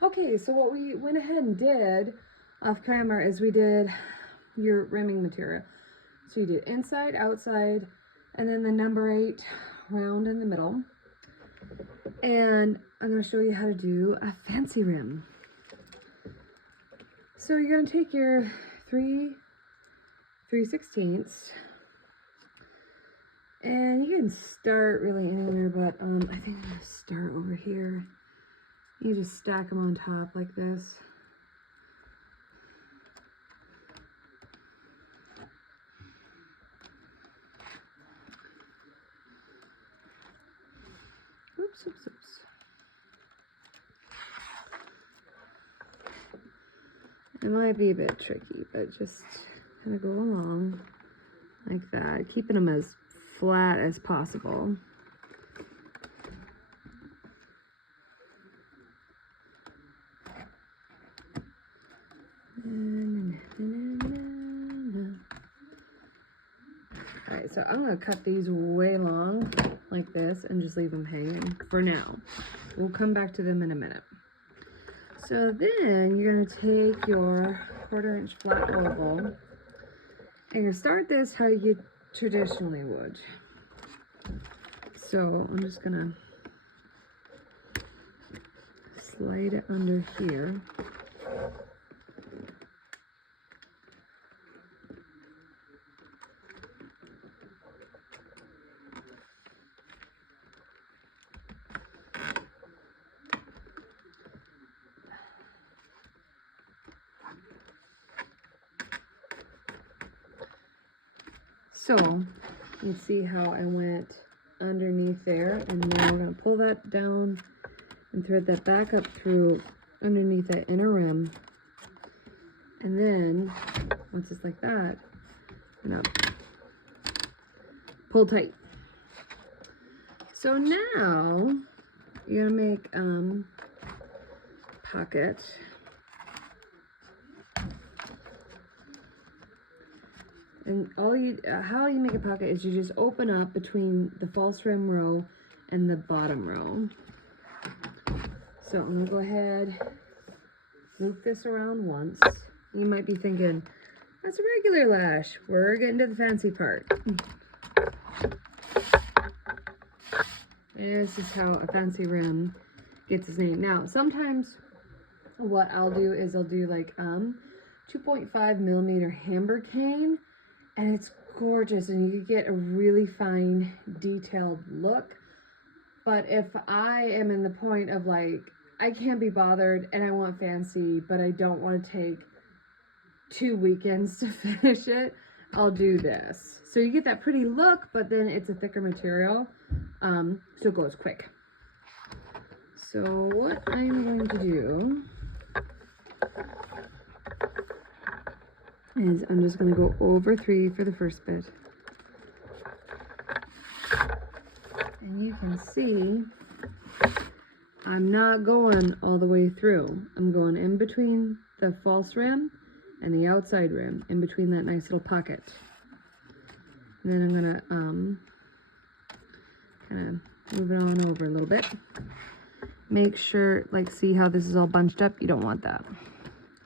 Okay, so what we went ahead and did off camera is we did your rimming material. So you did inside, outside, and then the number 8 round in the middle. And I'm going to show you how to do a fancy rim. So you're going to take your 3/16, and you can start really anywhere, but I think I'm going to start over here. You just stack them on top like this. Oops, oops, oops. It might be a bit tricky, but just kind of go along like that, keeping them as flat as possible. Alright, so I'm going to cut these way long like this and just leave them hanging for now. We'll come back to them in a minute. So then you're going to take your 1/4 inch flat oval and you start this how you traditionally would. So I'm just going to slide it under here. So you see how I went underneath there, and now we're going to pull that down and thread that back up through underneath that inner rim. And then once it's like that, I'm going to pull tight. So now you're going to make pocket. And how you make a pocket is you just open up between the false rim row and the bottom row. So I'm gonna go ahead, loop this around once. You might be thinking, that's a regular lash. We're getting to the fancy part. And this is how a fancy rim gets its name. Now, sometimes what I'll do is I'll do like 2.5 millimeter Hamburg cane, and it's gorgeous and you get a really fine detailed look. But if I am in the point of like, I can't be bothered and I want fancy, but I don't want to take 2 weekends to finish it, I'll do this. So you get that pretty look, but then it's a thicker material, so it goes quick. So what I'm going to do is I'm just going to go over 3 for the first bit. And you can see I'm not going all the way through. I'm going in between the false rim and the outside rim, in between that nice little pocket. And then I'm gonna kind of move it on over a little bit. Make sure, like, see how this is all bunched up? You don't want that.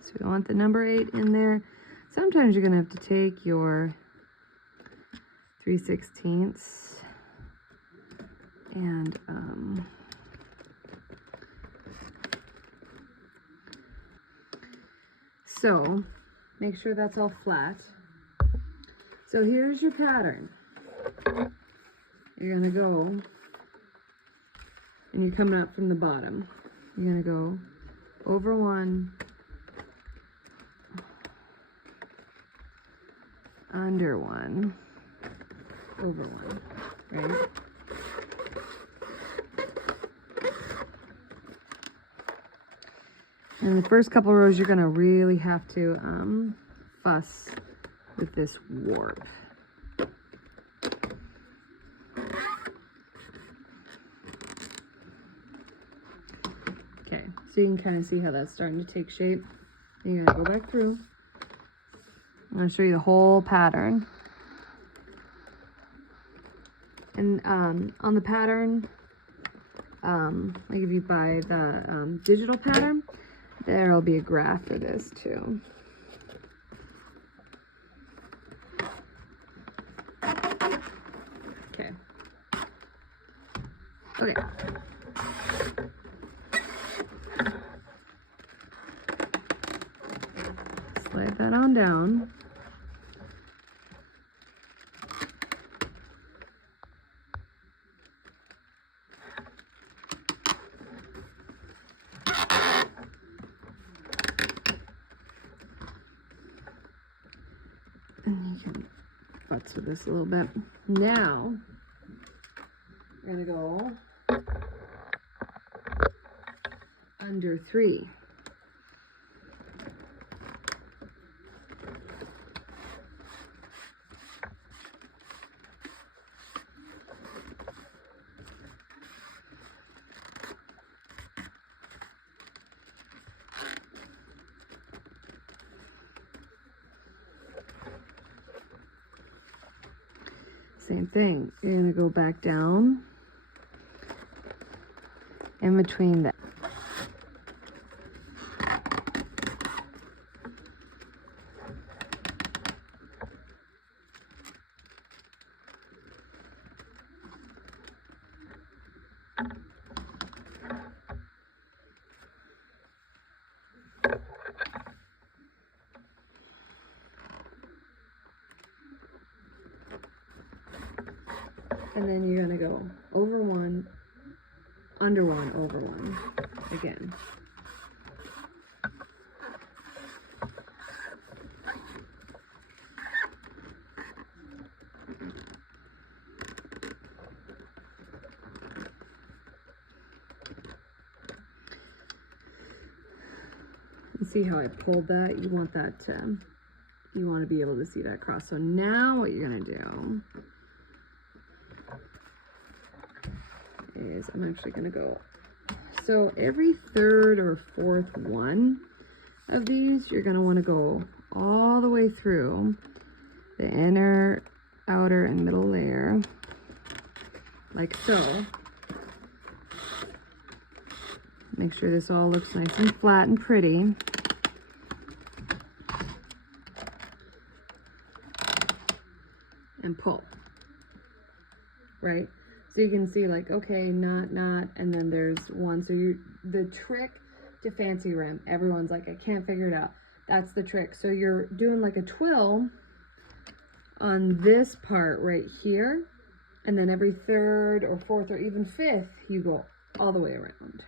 So you want the number 8 in there. Sometimes you're gonna have to take your 3/16 and so make sure that's all flat. So here's your pattern. You're gonna go, and you're coming up from the bottom. You're gonna go over 1, under 1, over 1, right? And the first couple rows, you're gonna really have to fuss with this warp. Okay, so you can kind of see how that's starting to take shape. You're gonna go back through. I'm gonna show you the whole pattern. And on the pattern, like if you buy the digital pattern, There'll be a graph for this too. Okay. Okay. Slide that on down. And you can futz with this a little bit. Now, we're gonna go under 3. Same thing. You're gonna go back down in between that. And then you're gonna go over 1, under 1, over 1 again. You see how I pulled that? You want that you want to be able to see that cross. So now what you're gonna do is I'm actually gonna go, so every 3rd or 4th one of these, you're gonna want to go all the way through the inner, outer, and middle layer, like so. Make sure this all looks nice and flat and pretty. And pull, right? So you can see like, okay, not, and then there's one. So the trick to fancy rim, everyone's like, I can't figure it out. That's the trick. So you're doing like a twill on this part right here. And then every 3rd or 4th or even 5th, you go all the way around.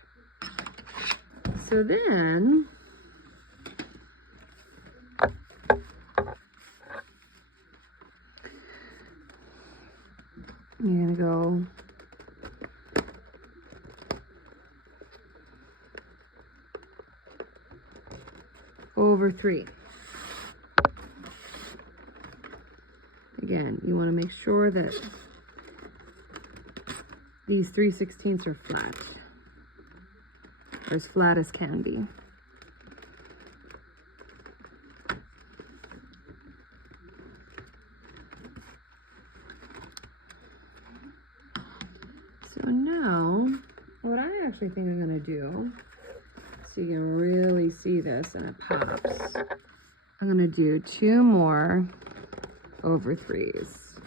So then, you're gonna go over 3. Again, you want to make sure that these 3/16 are flat, or as flat as can be. So now, what I actually think I'm gonna do, so you can really see this and it pops, I'm gonna do 2 more over 3s.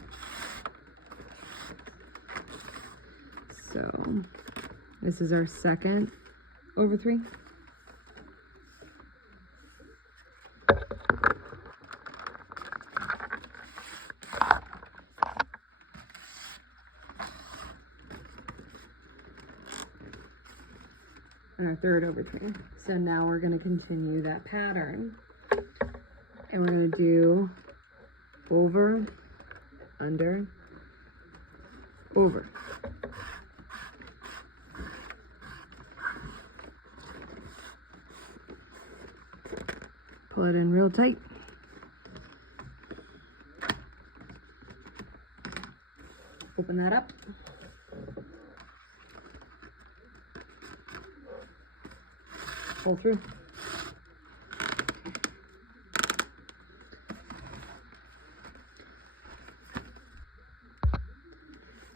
So this is our 2nd over 3. And our 3rd over 3. So now we're going to continue that pattern, and we're going to do over, under, over. Pull it in real tight. Open that up. Pull through.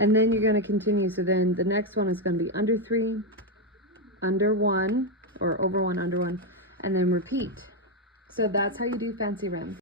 And then you're going to continue. So then the next one is going to be under 3, under 1, or over 1, under 1, and then repeat. So that's how you do fancy rim.